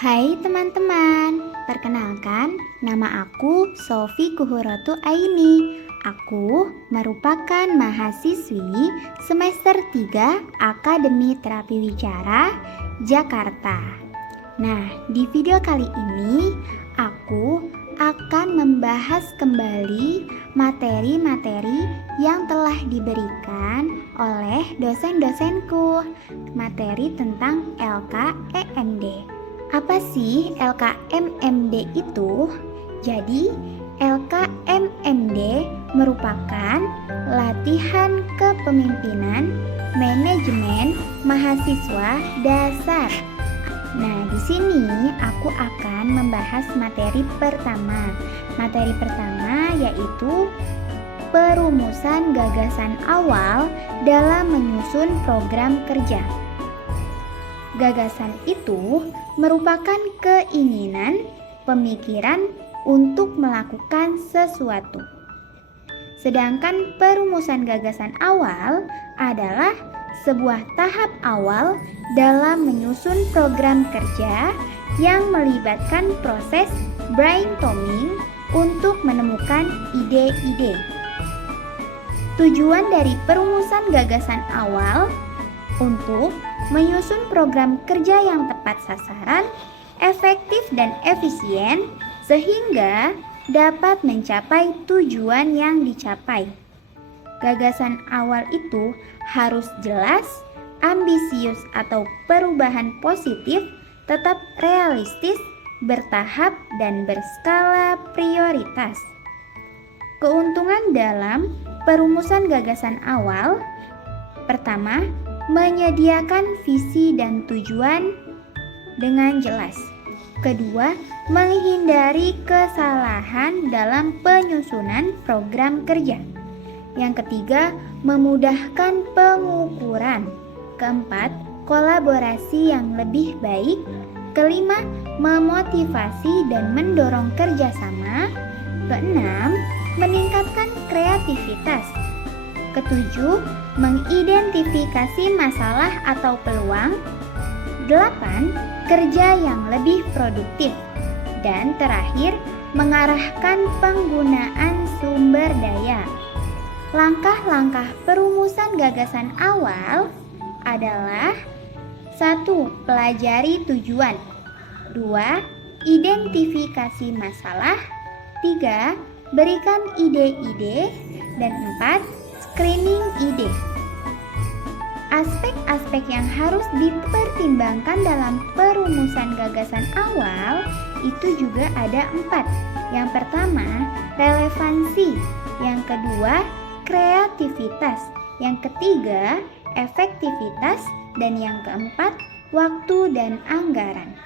Hai teman-teman, perkenalkan nama aku Sofi Kuhurotu Aini. Aku merupakan mahasiswi semester 3 Akademi Terapi Wicara, Jakarta. Nah, di video kali ini aku akan membahas kembali materi-materi yang telah diberikan oleh dosen-dosenku, materi tentang LKEMD. Apa sih LKMMD itu? Jadi, LKMMD merupakan latihan kepemimpinan manajemen mahasiswa dasar. Nah, di sini aku akan membahas materi pertama. Materi pertama yaitu perumusan gagasan awal dalam menyusun program kerja. Gagasan itu merupakan keinginan, pemikiran untuk melakukan sesuatu. Sedangkan perumusan gagasan awal adalah sebuah tahap awal dalam menyusun program kerja yang melibatkan proses brainstorming untuk menemukan ide-ide. Tujuan dari perumusan gagasan awal untuk menyusun program kerja yang tepat sasaran, efektif dan efisien sehingga dapat mencapai tujuan yang dicapai. Gagasan awal itu harus jelas, ambisius atau perubahan positif, tetap realistis, bertahap dan berskala prioritas. Keuntungan dalam perumusan gagasan awal: pertama, menyediakan visi dan tujuan dengan jelas. Kedua, menghindari kesalahan dalam penyusunan program kerja. Yang ketiga, memudahkan pengukuran. Keempat, kolaborasi yang lebih baik. Kelima, memotivasi dan mendorong kerjasama. Keenam, meningkatkan kreativitas. Ketujuh, mengidentifikasi masalah atau peluang. 8. Kerja yang lebih produktif. Dan terakhir, mengarahkan penggunaan sumber daya. Langkah-langkah perumusan gagasan awal adalah: 1. Pelajari tujuan. 2. Identifikasi masalah. 3. Berikan ide-ide. Dan 4. Screening ide. Aspek-aspek yang harus dipertimbangkan dalam perumusan gagasan awal itu juga ada 4. Yang pertama, relevansi. Yang kedua, kreativitas. Yang ketiga, efektivitas. Dan yang keempat, waktu dan anggaran.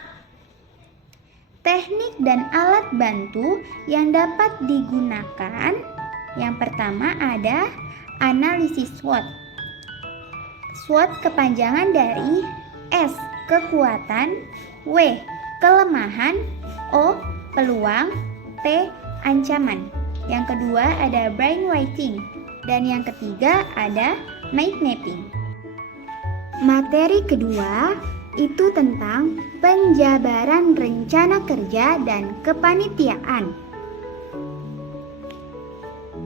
Teknik dan alat bantu yang dapat digunakan: yang pertama ada analisis SWOT. SWOT kepanjangan dari S, kekuatan, W, kelemahan, O, peluang, T, ancaman. Yang kedua ada brainwriting. Dan yang ketiga ada mind mapping. Materi kedua itu tentang penjabaran rencana kerja dan kepanitiaan.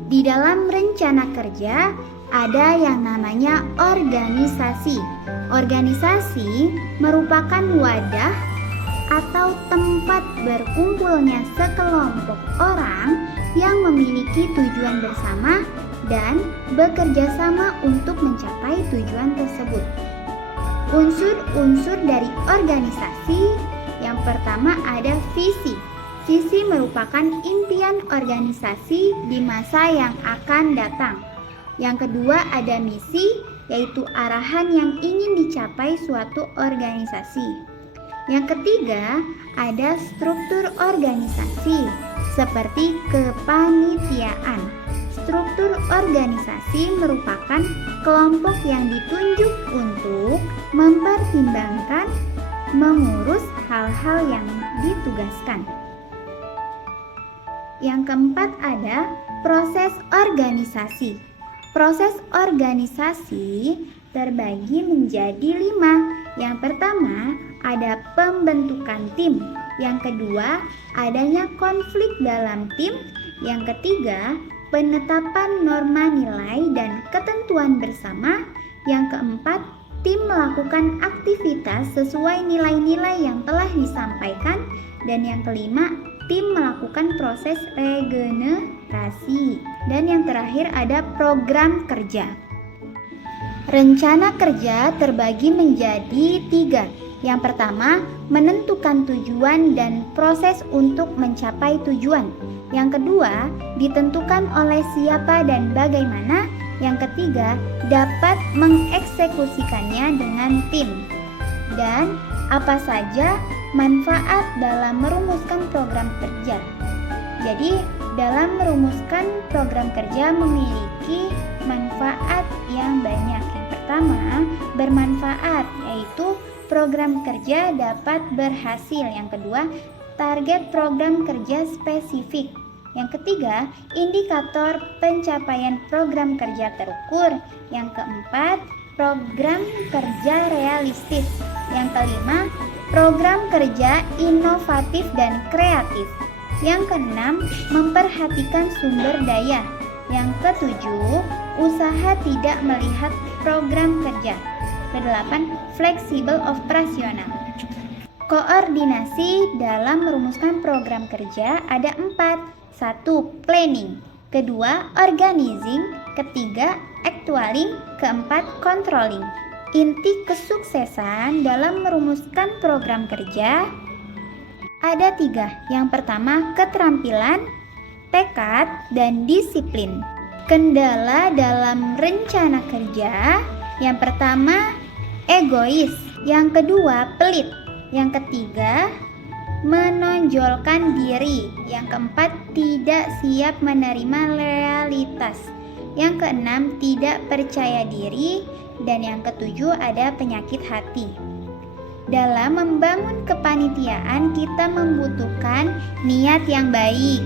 Di dalam rencana kerja ada yang namanya organisasi. Organisasi merupakan wadah atau tempat berkumpulnya sekelompok orang yang memiliki tujuan bersama dan bekerja sama untuk mencapai tujuan tersebut. Unsur-unsur dari organisasi: yang pertama ada visi. Visi merupakan impian organisasi di masa yang akan datang. Yang kedua ada misi, yaitu arahan yang ingin dicapai suatu organisasi. Yang ketiga ada struktur organisasi, seperti kepanitiaan. Struktur organisasi merupakan kelompok yang ditunjuk untuk mempertimbangkan, mengurus hal-hal yang ditugaskan. Yang keempat ada proses organisasi. Proses organisasi terbagi menjadi 5. Yang pertama ada pembentukan tim. Yang kedua, adanya konflik dalam tim. Yang ketiga, penetapan norma nilai dan ketentuan bersama. Yang keempat, tim melakukan aktivitas sesuai nilai-nilai yang telah disampaikan. Dan yang kelima, tim melakukan proses regenerasi. Dan yang terakhir ada program kerja. Rencana kerja terbagi menjadi 3. Yang pertama, menentukan tujuan dan proses untuk mencapai tujuan. Yang kedua, ditentukan oleh siapa dan bagaimana. Yang ketiga, dapat mengeksekusikannya dengan tim. Dan apa saja manfaat dalam merumuskan program kerja. Jadi, dalam merumuskan program kerja memiliki manfaat yang banyak. Yang pertama, bermanfaat, yaitu program kerja dapat berhasil. Yang kedua, target program kerja spesifik. Yang ketiga, indikator pencapaian program kerja terukur. Yang keempat, program kerja realistis. Yang kelima, program kerja inovatif dan kreatif. Yang keenam, memperhatikan sumber daya. Yang ketujuh, usaha tidak melihat program kerja. Kedelapan, fleksibel operasional. Koordinasi dalam merumuskan program kerja ada 4. 1. Planning. Kedua, organizing. Ketiga, actualing. Keempat, controlling. Inti kesuksesan dalam merumuskan program kerja ada 3. Yang pertama, keterampilan, tekad, dan disiplin. Kendala dalam rencana kerja, yang pertama, egois. Yang kedua, pelit. Yang ketiga, menonjolkan diri. Yang keempat, tidak siap menerima realitas. Yang keenam, tidak percaya diri. Dan yang ketujuh, ada penyakit hati. Dalam membangun kepanitiaan, kita membutuhkan niat yang baik,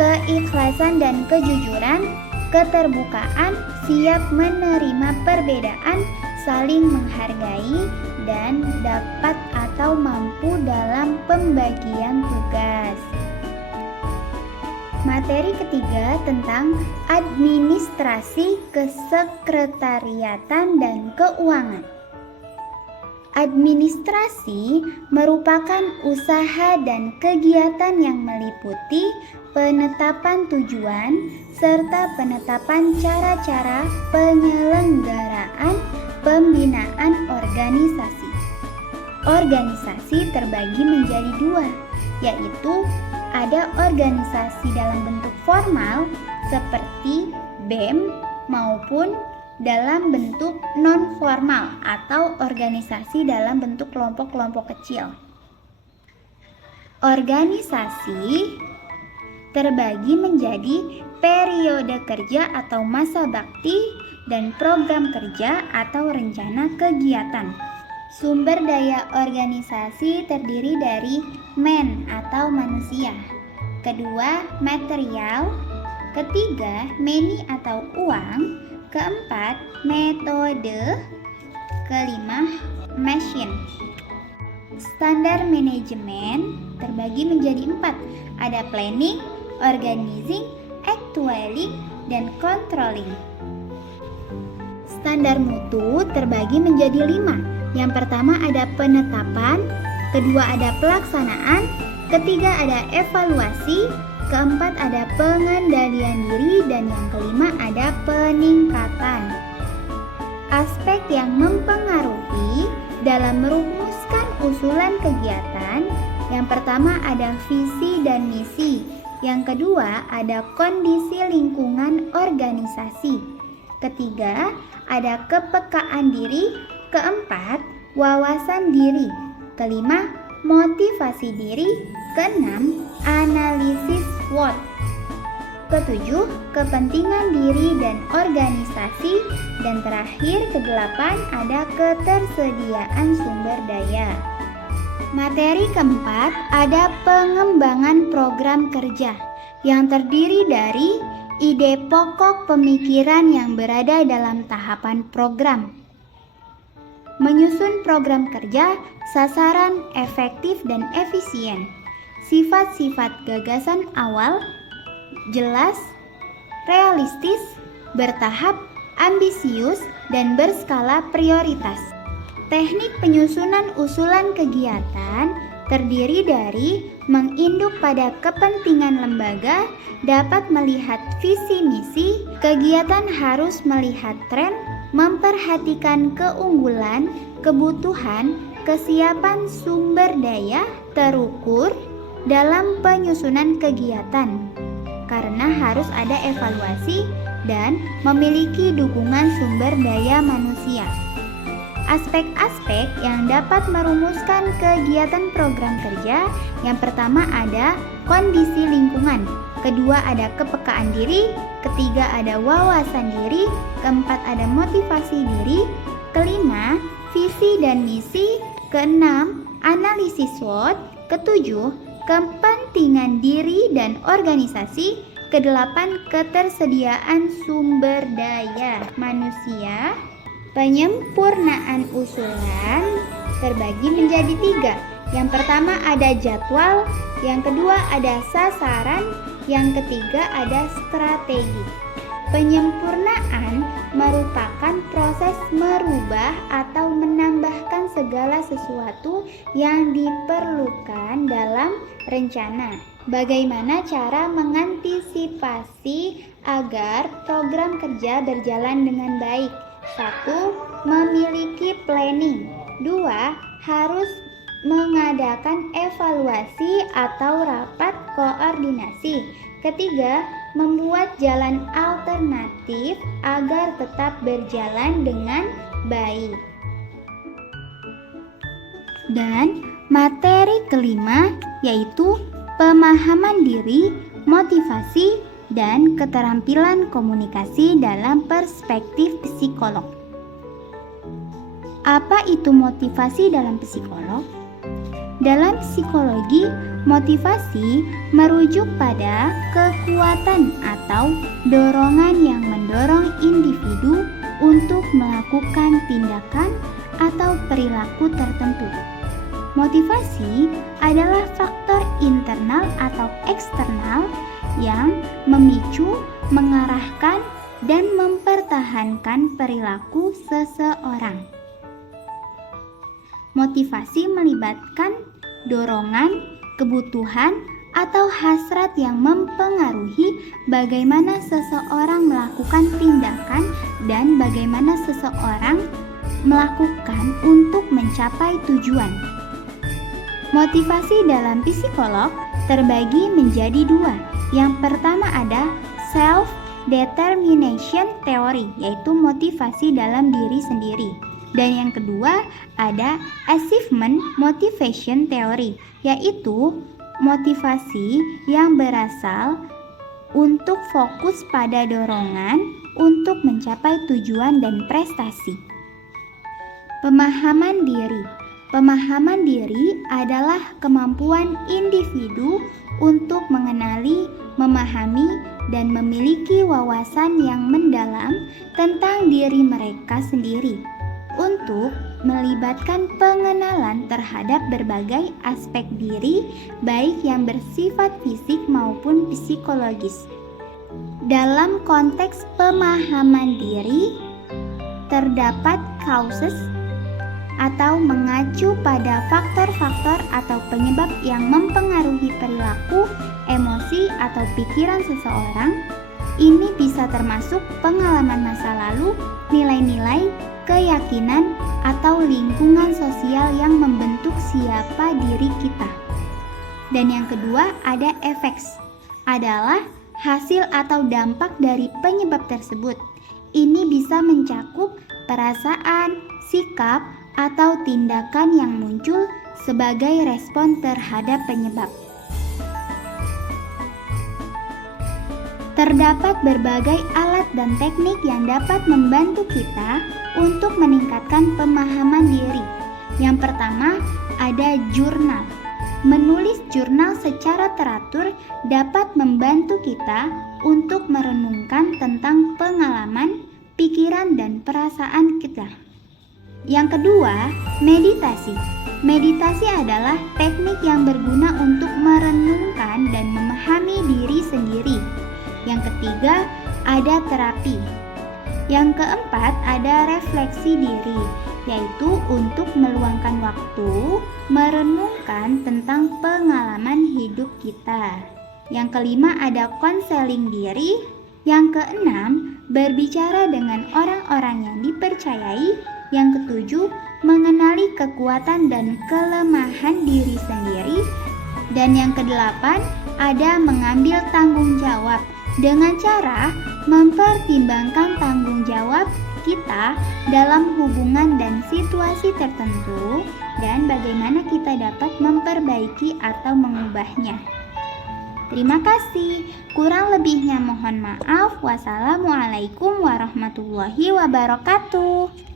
keikhlasan dan kejujuran, keterbukaan, siap menerima perbedaan, saling menghargai, dan dapat atau mampu dalam pembagian tugas. Materi ketiga tentang administrasi, kesekretariatan, dan keuangan. Administrasi merupakan usaha dan kegiatan yang meliputi penetapan tujuan serta penetapan cara-cara penyelenggaraan pembinaan organisasi. Organisasi terbagi menjadi 2, yaitu ada organisasi dalam bentuk formal seperti BEM maupun dalam bentuk non-formal atau organisasi dalam bentuk kelompok-kelompok kecil. Organisasi terbagi menjadi periode kerja atau masa bakti dan program kerja atau rencana kegiatan. Sumber daya organisasi terdiri dari man atau manusia. Kedua, material. Ketiga, money atau uang. Keempat, metode. Kelima, machine. Standar manajemen terbagi menjadi 4. Ada planning, organizing, actualing, dan controlling. Standar mutu terbagi menjadi 5. Yang pertama ada penetapan, kedua ada pelaksanaan, ketiga ada evaluasi, keempat ada pengendalian diri, dan yang kelima ada peningkatan. Aspek yang mempengaruhi dalam merumuskan usulan kegiatan, yang pertama ada visi dan misi, yang kedua ada kondisi lingkungan organisasi, ketiga ada kepekaan diri, keempat wawasan diri, kelima motivasi diri, keenam analisis SWOT, ketujuh kepentingan diri dan organisasi, dan terakhir kedelapan ada ketersediaan sumber daya. Materi keempat ada pengembangan program kerja yang terdiri dari ide pokok pemikiran yang berada dalam tahapan program. menyusun program kerja, sasaran, efektif dan efisien. Sifat-sifat gagasan awal, jelas, realistis, bertahap, ambisius, dan berskala prioritas. Teknik penyusunan usulan kegiatan terdiri dari menginduk pada kepentingan lembaga, dapat melihat visi misi, kegiatan harus melihat tren, memperhatikan keunggulan, kebutuhan, kesiapan sumber daya, terukur dalam penyusunan kegiatan. Karena harus ada evaluasi dan memiliki dukungan sumber daya manusia. Aspek-aspek yang dapat merumuskan kegiatan program kerja, yang pertama ada kondisi lingkungan, kedua ada kepekaan diri, ketiga ada wawasan diri, keempat ada motivasi diri, kelima visi dan misi, keenam analisis SWOT, ketujuh kepentingan diri dan organisasi, kedelapan ketersediaan sumber daya manusia. Penyempurnaan usulan terbagi menjadi 3. Yang pertama ada jadwal, yang kedua ada sasaran, yang ketiga ada strategi. Penyempurnaan merupakan proses merubah atau menambahkan segala sesuatu yang diperlukan dalam rencana. Bagaimana cara mengantisipasi agar program kerja berjalan dengan baik? 1. Memiliki planning. 2. Harus mengadakan evaluasi atau rapat koordinasi. Ketiga, membuat jalan alternatif agar tetap berjalan dengan baik. Dan materi kelima yaitu pemahaman diri, motivasi, dan keterampilan komunikasi dalam perspektif psikolog. Apa itu motivasi dalam psikolog? Dalam psikologi, motivasi merujuk pada kekuatan atau dorongan yang mendorong individu untuk melakukan tindakan atau perilaku tertentu. Motivasi adalah faktor internal atau eksternal yang memicu, mengarahkan, dan mempertahankan perilaku seseorang. Motivasi melibatkan dorongan, kebutuhan, atau hasrat yang mempengaruhi bagaimana seseorang melakukan tindakan dan bagaimana seseorang melakukan untuk mencapai tujuan. Motivasi dalam psikolog terbagi menjadi 2. Yang pertama ada self-determination theory, yaitu motivasi dalam diri sendiri. Dan yang kedua ada achievement motivation theory, yaitu motivasi yang berasal untuk fokus pada dorongan untuk mencapai tujuan dan prestasi. Pemahaman diri. Pemahaman diri adalah kemampuan individu untuk mengenali, memahami, dan memiliki wawasan yang mendalam tentang diri mereka sendiri, untuk melibatkan pengenalan terhadap berbagai aspek diri, baik yang bersifat fisik maupun psikologis. Dalam konteks pemahaman diri, terdapat causes atau mengacu pada faktor-faktor atau penyebab yang mempengaruhi perilaku, emosi, atau pikiran seseorang. Ini bisa termasuk pengalaman masa lalu, nilai-nilai, keyakinan, atau lingkungan sosial yang membentuk siapa diri kita. Dan yang kedua ada effects, adalah hasil atau dampak dari penyebab tersebut. Ini bisa mencakup perasaan, sikap, atau tindakan yang muncul sebagai respon terhadap penyebab. Terdapat berbagai alat dan teknik yang dapat membantu kita untuk meningkatkan pemahaman diri. Yang pertama, ada jurnal. Menulis jurnal secara teratur dapat membantu kita untuk merenungkan tentang pengalaman, pikiran, dan perasaan kita. Yang kedua, meditasi. Meditasi adalah teknik yang berguna untuk merenungkan dan memahami diri sendiri. Yang ketiga, ada terapi. Yang keempat, ada refleksi diri, yaitu untuk meluangkan waktu merenungkan tentang pengalaman hidup kita. Yang kelima, ada konseling diri. Yang keenam, berbicara dengan orang-orang yang dipercayai. Yang ketujuh, mengenali kekuatan dan kelemahan diri sendiri. Dan yang kedelapan, ada mengambil tanggung jawab dengan cara mempertimbangkan tanggung jawab kita dalam hubungan dan situasi tertentu dan bagaimana kita dapat memperbaiki atau mengubahnya. Terima kasih. Kurang lebihnya mohon maaf. Wassalamualaikum warahmatullahi wabarakatuh.